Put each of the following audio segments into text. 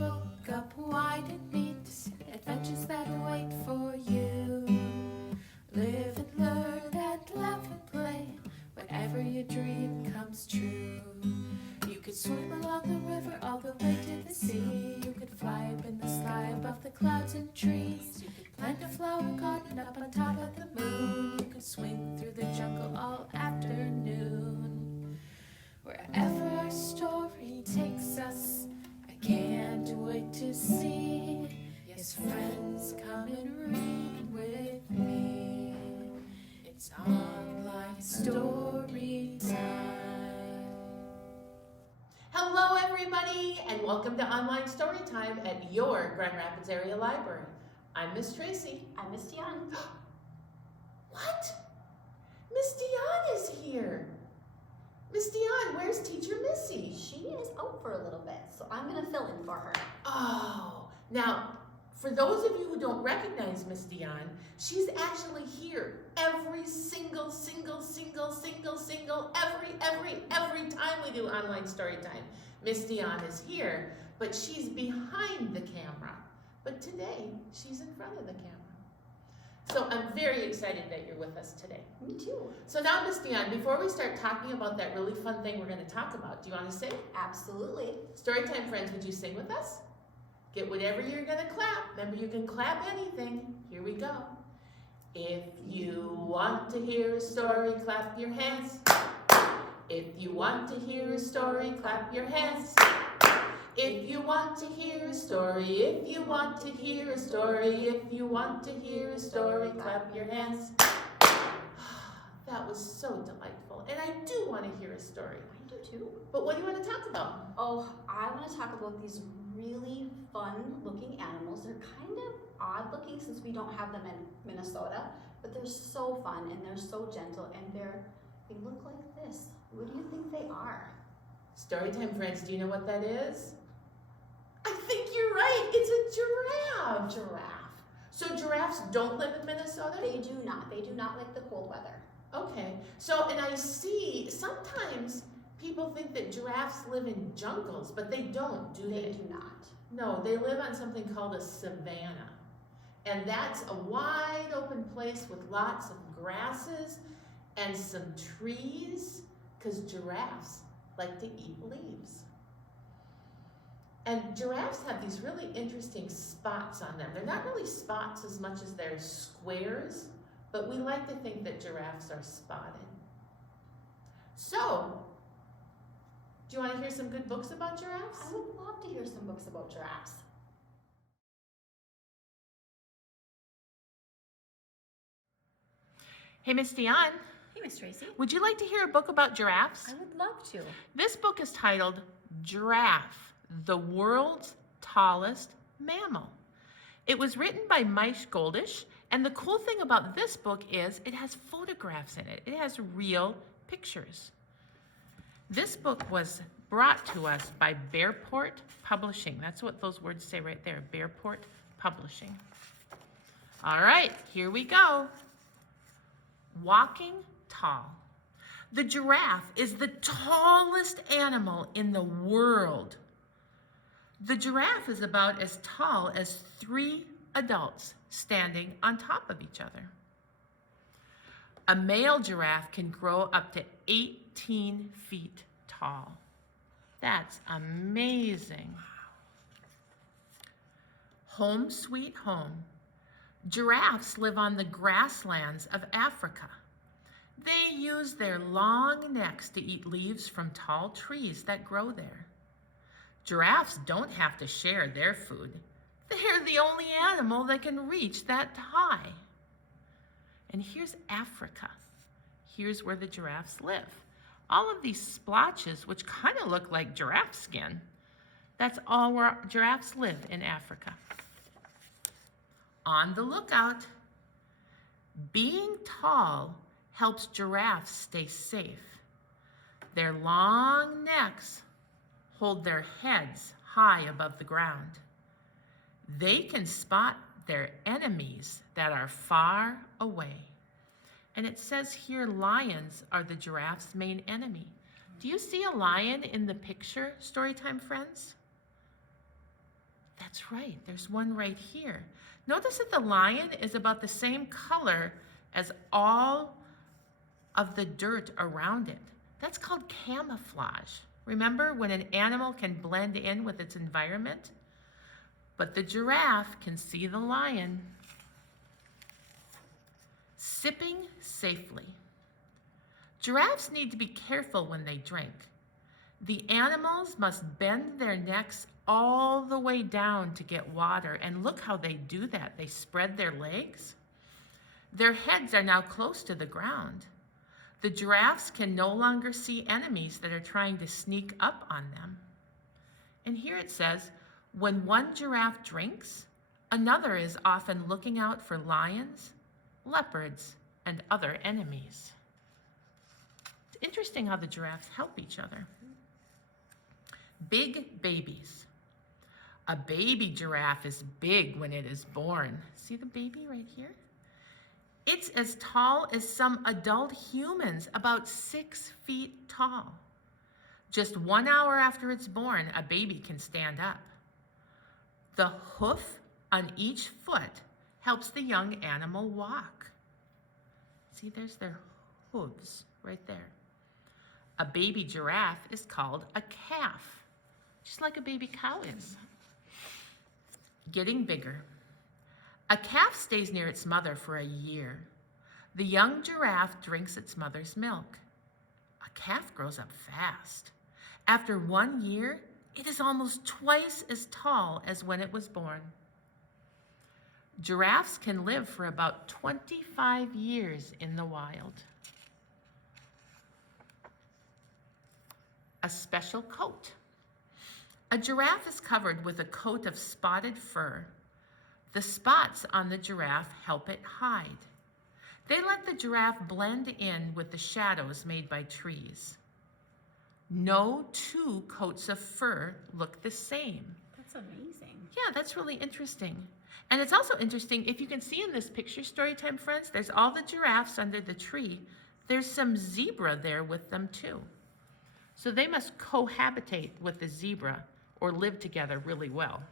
book up wide and meet adventures that await for you. Live and learn and laugh and play whenever your dream comes true. You could swim along the river all the way to the sea. You could fly up in the sky above the clouds and trees. You could plant a flower garden up on top of the moon. You could swing through the jungle all afternoon. Wherever our story takes us, I can't wait to see. Yes, friends, come and read with me. It's Online Storytime. Hello everybody, and welcome to Online Storytime at your Grand Rapids Area Library. I'm Miss Tracy. I'm Miss Dion. What? Miss Dion is here. Miss Dion, where's Teacher Missy? She is out for a little bit, so I'm going to fill in for her. Oh, now, for those of you who don't recognize Miss Dion, she's actually here every single every time we do Online Storytime. Miss Dion is here, but she's behind the camera. But today, she's in front of the camera. So I'm very excited that you're with us today. Me too. So now, Miss Dion, before we start talking about that really fun thing we're going to talk about, do you want to sing? Absolutely. Storytime friends, would you sing with us? Get whatever you're going to clap. Remember, you can clap anything. Here we go. If you want to hear a story, clap your hands. If you want to hear a story, clap your hands. If you want to hear a story, if you want to hear a story, if you want to hear a story, clap your hands. That was so delightful. And I do want to hear a story. I do too. But what do you want to talk about? Oh, I want to talk about these really fun looking animals. They're kind of odd looking since we don't have them in Minnesota, but they're so fun and they're so gentle and they look like this. What do you think they are? Storytime friends, do you know what that is? I think you're right. It's a giraffe. Giraffe. So giraffes don't live in Minnesota? They do not. They do not like the cold weather. Okay. So, and I see sometimes people think that giraffes live in jungles, but they don't, do they? They do not. No, they live on something called a savanna. And that's a wide open place with lots of grasses and some trees, because giraffes like to eat leaves. And giraffes have these really interesting spots on them. They're not really spots as much as they're squares, but we like to think that giraffes are spotted. So, do you want to hear some good books about giraffes? I would love to hear some books about giraffes. Hey, Miss Dion, Hey, Miss Tracy. would you like to hear a book about giraffes? I would love to. This book is titled Giraffe, the World's Tallest Mammal. It was written by Mike Goldish, and the cool thing about this book is it has photographs in it. It has real pictures. This book was brought to us by Bearport Publishing. That's what those words say right there, Bearport Publishing. All right, here we go. Walking tall. The giraffe is the tallest animal in the world. The giraffe is about as tall as 3 adults standing on top of each other. A male giraffe can grow up to 18 feet tall. That's amazing. Home sweet home. Giraffes live on the grasslands of Africa. They use their long necks to eat leaves from tall trees that grow there. Giraffes don't have to share their food. They're the only animal that can reach that high. And here's Africa. Here's where the giraffes live. All of these splotches, which kind of look like giraffe skin, that's all where giraffes live in Africa. On the lookout. Being tall helps giraffes stay safe. Their long necks hold their heads high above the ground. They can spot their enemies that are far away. And it says here lions are the giraffe's main enemy. Do you see a lion in the picture, Storytime friends? That's right, there's one right here. Notice that the lion is about the same color as all of the dirt around it. That's called camouflage. Remember when an animal can blend in with its environment? But the giraffe can see the lion. Sipping safely. Giraffes need to be careful when they drink. The animals must bend their necks all the way down to get water, and look how they do that. They spread their legs. Their heads are now close to the ground. The giraffes can no longer see enemies that are trying to sneak up on them. And here it says, when one giraffe drinks, another is often looking out for lions, leopards, and other enemies. It's interesting how the giraffes help each other. Big babies. A baby giraffe is big when it is born. See the baby right here? It's as tall as some adult humans, about 6 feet tall. Just 1 hour after it's born, a baby can stand up. The hoof on each foot helps the young animal walk. See, there's their hooves right there. A baby giraffe is called a calf, just like a baby cow is. Getting bigger. A calf stays near its mother for a year. The young giraffe drinks its mother's milk. A calf grows up fast. After 1 year, it is almost twice as tall as when it was born. Giraffes can live for about 25 years in the wild. A special coat. A giraffe is covered with a coat of spotted fur. The spots on the giraffe help it hide. They let the giraffe blend in with the shadows made by trees. No two coats of fur look the same. That's amazing. Yeah, that's really interesting. And it's also interesting, if you can see in this picture, Storytime friends, there's all the giraffes under the tree. There's some zebra there with them too. So they must cohabitate with the zebra or live together really well.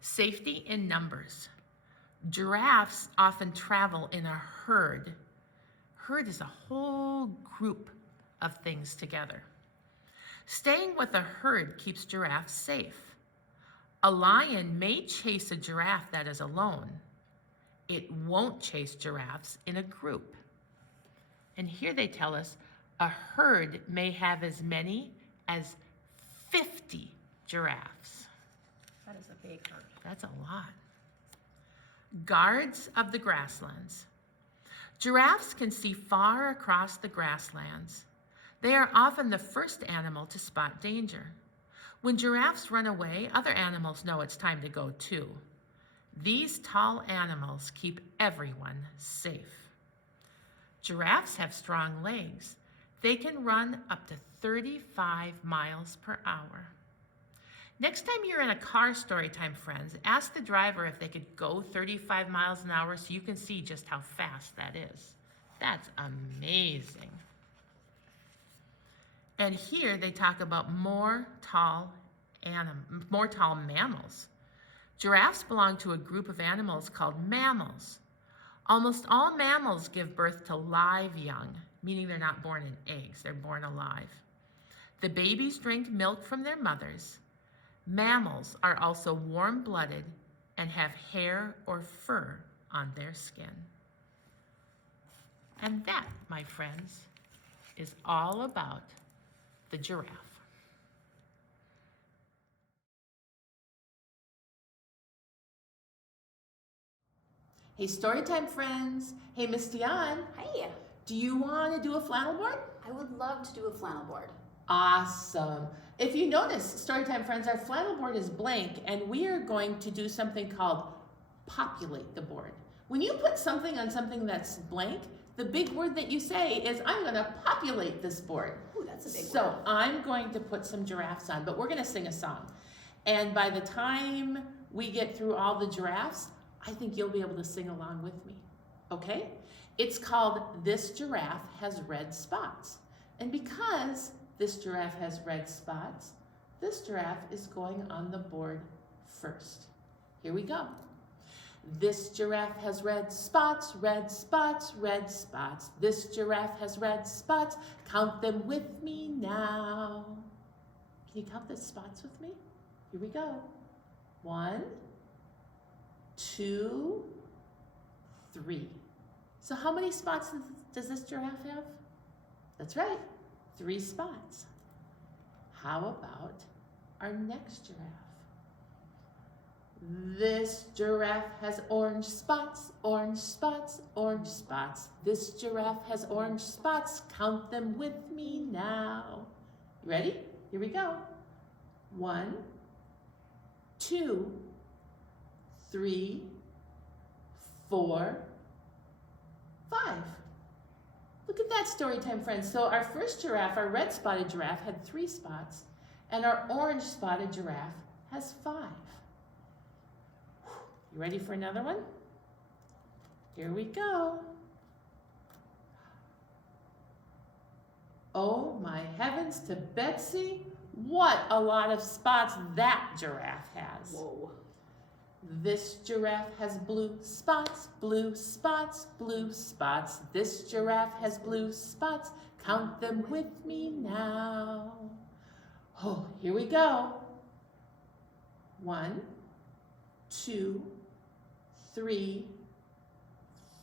Safety in numbers. Giraffes often travel in a herd. Herd is a whole group of things together. Staying with a herd keeps giraffes safe. A lion may chase a giraffe that is alone. It won't chase giraffes in a group. And here they tell us a herd may have as many as 50 giraffes. That is a big herd. That's a lot. Guards of the grasslands. Giraffes can see far across the grasslands. They are often the first animal to spot danger. When giraffes run away, other animals know it's time to go too. These tall animals keep everyone safe. Giraffes have strong legs. They can run up to 35 miles per hour. Next time you're in a car, Storytime friends, ask the driver if they could go 35 miles an hour so you can see just how fast that is. That's amazing. And here they talk about more tall mammals. Giraffes belong to a group of animals called mammals. Almost all mammals give birth to live young, meaning they're not born in eggs, they're born alive. The babies drink milk from their mothers. Mammals are also warm-blooded and have hair or fur on their skin. And that, my friends, is all about the giraffe. Hey, Storytime friends. Hey, Miss Dion. Hey, Do you want to do a flannel board? I would love to do a flannel board. Awesome. If you notice, Storytime friends, our flannel board is blank, and we are going to do something called populate the board. When you put something on something that's blank, the big word that you say is, I'm going to populate this board. Ooh, that's a big word. So I'm going to put some giraffes on, but we're going to sing a song. And by the time we get through all the giraffes, I think you'll be able to sing along with me. Okay? It's called This Giraffe Has Red Spots. And because this giraffe has red spots, This giraffe is going on the board first. Here we go. This giraffe has red spots, red spots, red spots. This giraffe has red spots. Count them with me now. Can you count the spots with me? Here we go. 1, 2, 3. So how many spots does this giraffe have? That's right, 3 spots. How about our next giraffe? This giraffe has orange spots, orange spots, orange spots. This giraffe has orange spots. Count them with me now. You ready? Here we go. 1, 2, 3, 4, 5. Look at that story time, friends. So our first giraffe, our red spotted giraffe, had 3 spots, and our orange spotted giraffe has 5. You ready for another one? Here we go. Oh my heavens to Betsy, what a lot of spots that giraffe has. Whoa. This giraffe has blue spots, blue spots, blue spots. This giraffe has blue spots. Count them with me now. Oh, here we go. 1, 2, 3,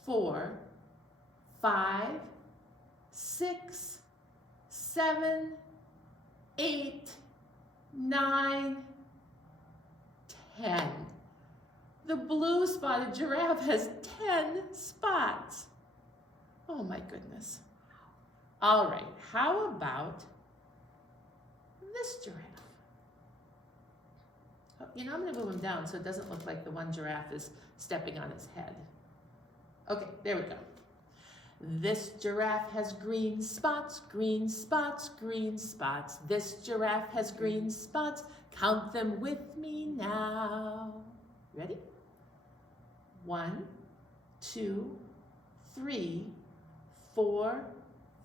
4, 5, 6, 7, 8, 9, 10. The blue spotted giraffe has 10 spots. Oh my goodness. All right, how about this giraffe? Oh, you know, I'm gonna move him down so it doesn't look like the one giraffe is stepping on his head. Okay, there we go. This giraffe has green spots, green spots, green spots. This giraffe has green spots. Count them with me now. Ready? 1, 2, 3, 4,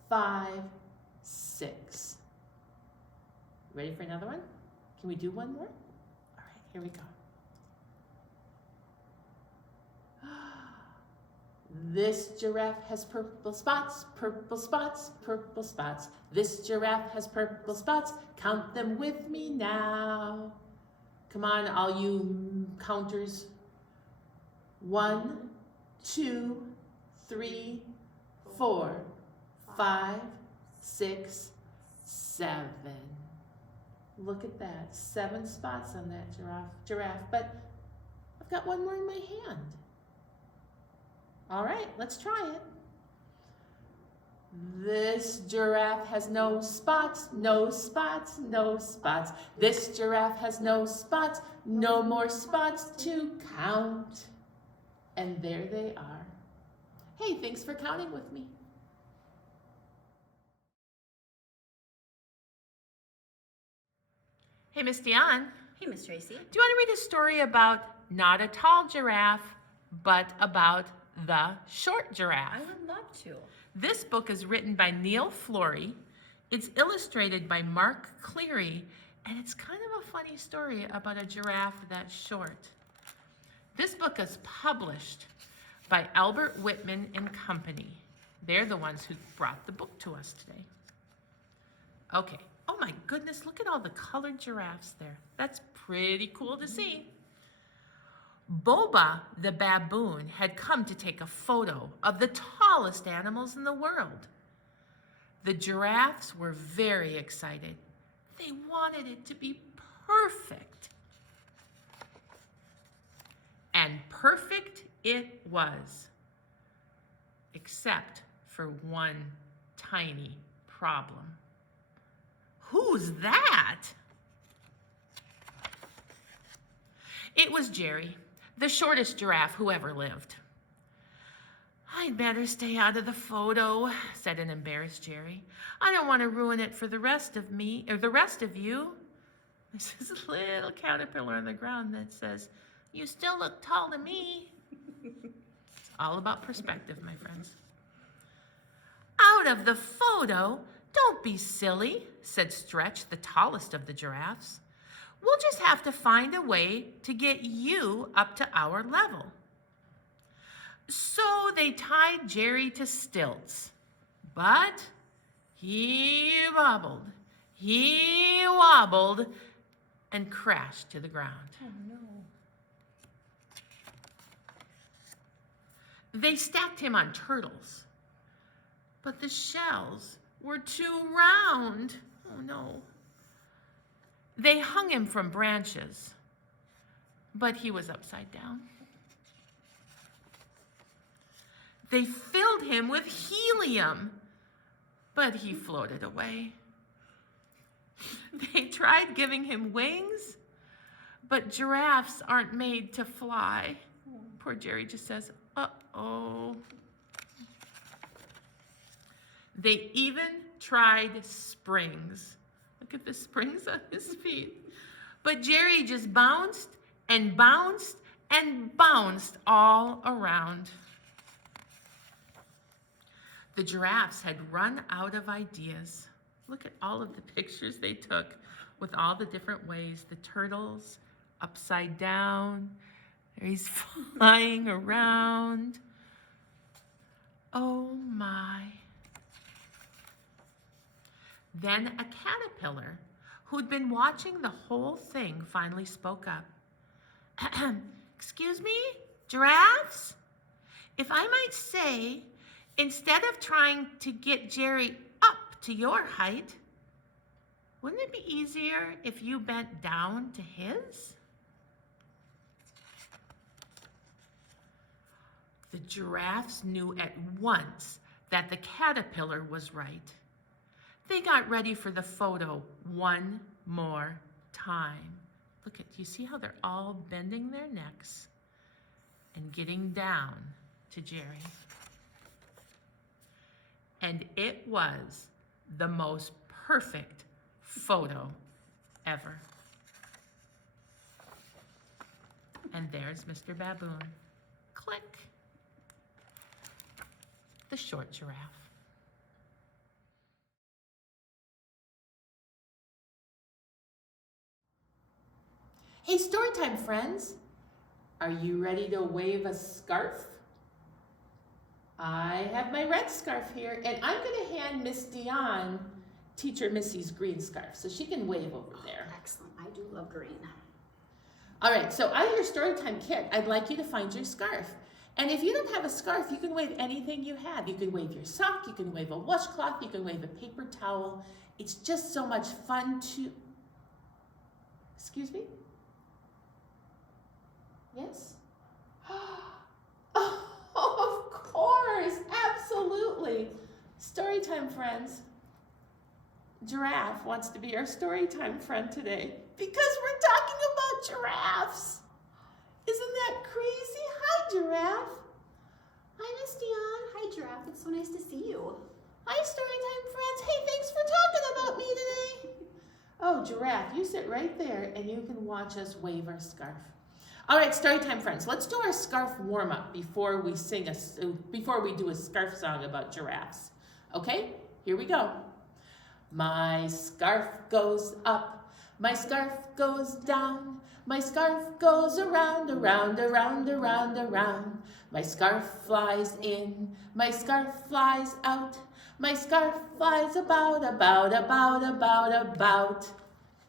5, 6. Ready for another one? Can we do one more? All right, here we go. This giraffe has purple spots, purple spots, purple spots. This giraffe has purple spots. Count them with me now. Come on, all you counters. 1, 2, 3, 4, 5, 6, 7. Look at that, 7 spots on that giraffe, but I've got one more in my hand. All right, let's try it. This giraffe has no spots, no spots, no spots. This giraffe has no spots, no more spots to count. And there they are. Hey, thanks for counting with me. Hey, Miss Dion. Hey, Miss Tracy. Do you want to read a story about not a tall giraffe, but about the short giraffe? I would love to. This book is written by Neil Flory. It's illustrated by Mark Cleary, and it's kind of a funny story about a giraffe that's short. This book is published by Albert Whitman and Company. They're the ones who brought the book to us today. Okay. Oh my goodness, look at all the colored giraffes there. That's pretty cool to see. Boba the baboon had come to take a photo of the tallest animals in the world. The giraffes were very excited. They wanted it to be perfect. And perfect it was, except for one tiny problem. Who's that? It was Jerry, the shortest giraffe who ever lived. I'd better stay out of the photo, said an embarrassed Jerry. I don't want to ruin it for the rest of me, or the rest of you. There's this little caterpillar on the ground that says, you still look tall to me. It's all about perspective, my friends. Out of the photo "Don't be silly," said Stretch, the tallest of the giraffes. "We'll just have to find a way to get you up to our level." So they tied Jerry to stilts, but he wobbled, and crashed to the ground. Oh no. They stacked him on turtles, but the shells were too round. Oh no. They hung him from branches, but he was upside down. They filled him with helium, but he floated away. They tried giving him wings, but giraffes aren't made to fly. Poor Jerry just says, uh-oh. They even tried springs. Look at the springs on his feet. But Jerry just bounced and bounced and bounced all around. The giraffes had run out of ideas. Look at all of the pictures they took with all the different ways. The turtles upside down. He's flying around. Oh my. Then a caterpillar who'd been watching the whole thing finally spoke up. "Excuse me, giraffes? If I might say, instead of trying to get Jerry up to your height, wouldn't it be easier if you bent down to his?" The giraffes knew at once that the caterpillar was right. They got ready for the photo one more time. Look at, you see how they're all bending their necks and getting down to Jerry? And it was the most perfect photo ever. And there's Mr. Baboon. Click. The short giraffe. Hey, Storytime friends. Are you ready to wave a scarf? I have my red scarf here, and I'm going to hand Miss Dion Teacher Missy's green scarf, so she can wave over there. Excellent. I do love green. All right, so out of your Storytime kit, I'd like you to find your scarf. And if you don't have a scarf, you can wave anything you have. You can wave your sock, you can wave a washcloth, you can wave a paper towel. It's just so much fun to... Excuse me? Yes? Oh, of course, absolutely. Storytime friends. Giraffe wants to be our Storytime friend today because we're talking about giraffes. Isn't that crazy? Hi, Giraffe. Hi, Miss Dion. Hi, Giraffe. It's so nice to see you. Hi, Storytime friends. Hey, thanks for talking about me today. Oh, Giraffe, you sit right there and you can watch us wave our scarf. All right, Storytime friends, let's do our scarf warm-up before we do a scarf song about giraffes. Okay, here we go. My scarf goes up, my scarf goes down, my scarf goes around, around, around, around, around. My scarf flies in, my scarf flies out, my scarf flies about, about, about, about, about.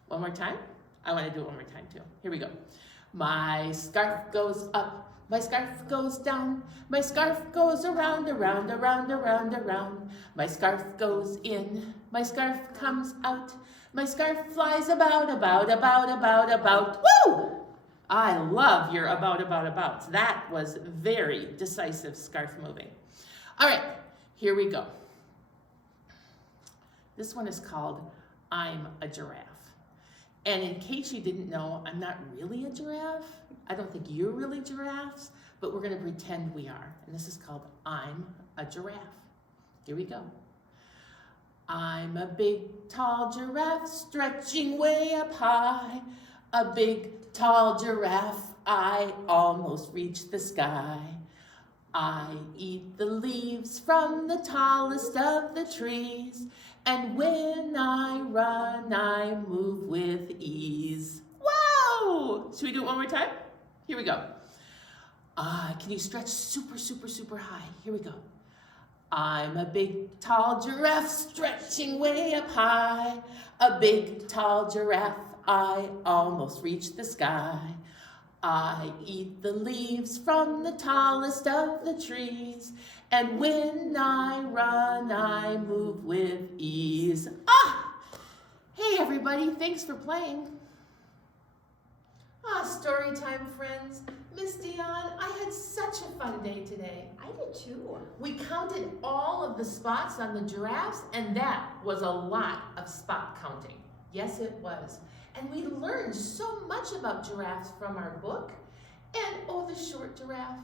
One more time? I want to do it one more time too. Here we go. My scarf goes up, my scarf goes down, my scarf goes around, around, around, around, around. My scarf goes in, my scarf comes out, my scarf flies about, about, about, about, about. Woo! I love your abouts. That was very decisive scarf moving. All right, here we go. This one is called I'm a Giraffe. And in case you didn't know, I'm not really a giraffe. I don't think you're really giraffes, but we're going to pretend we are. And this is called I'm a Giraffe. Here we go. I'm a big, tall giraffe stretching way up high. A big, tall giraffe, I almost reach the sky. I eat the leaves from the tallest of the trees, And when I run, I move with ease. Wow! Should we do it one more time? Here we go. Can you stretch super, super, super high? Here we go. I'm a big, tall giraffe stretching way up high. A big, tall giraffe, I almost reach the sky. I eat the leaves from the tallest of the trees. And when I run, I move with ease. Hey everybody, thanks for playing. Story time, friends. Miss Dion, I had such a fun day today. I did too. We counted all of the spots on the giraffes, and that was a lot of spot counting. Yes, it was. And we learned so much about giraffes from our book. And oh, the short giraffe.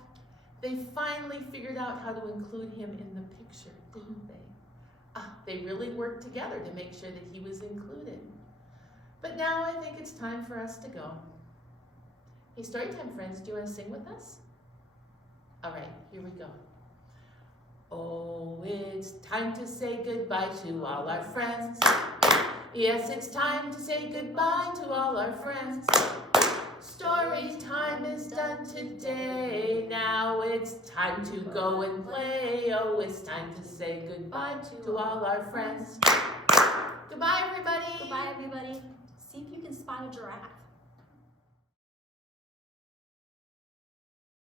They finally figured out how to include him in the picture, didn't they? They really worked together to make sure that he was included. But now I think it's time for us to go. Hey, Storytime friends, do you want to sing with us? All right, here we go. Oh, it's time to say goodbye to all our friends. Yes, it's time to say goodbye to all our friends. Story time is done today. Now it's time to go and play. Oh, it's time to say goodbye to all our friends. Goodbye, everybody. Goodbye, everybody. See if you can spot a giraffe.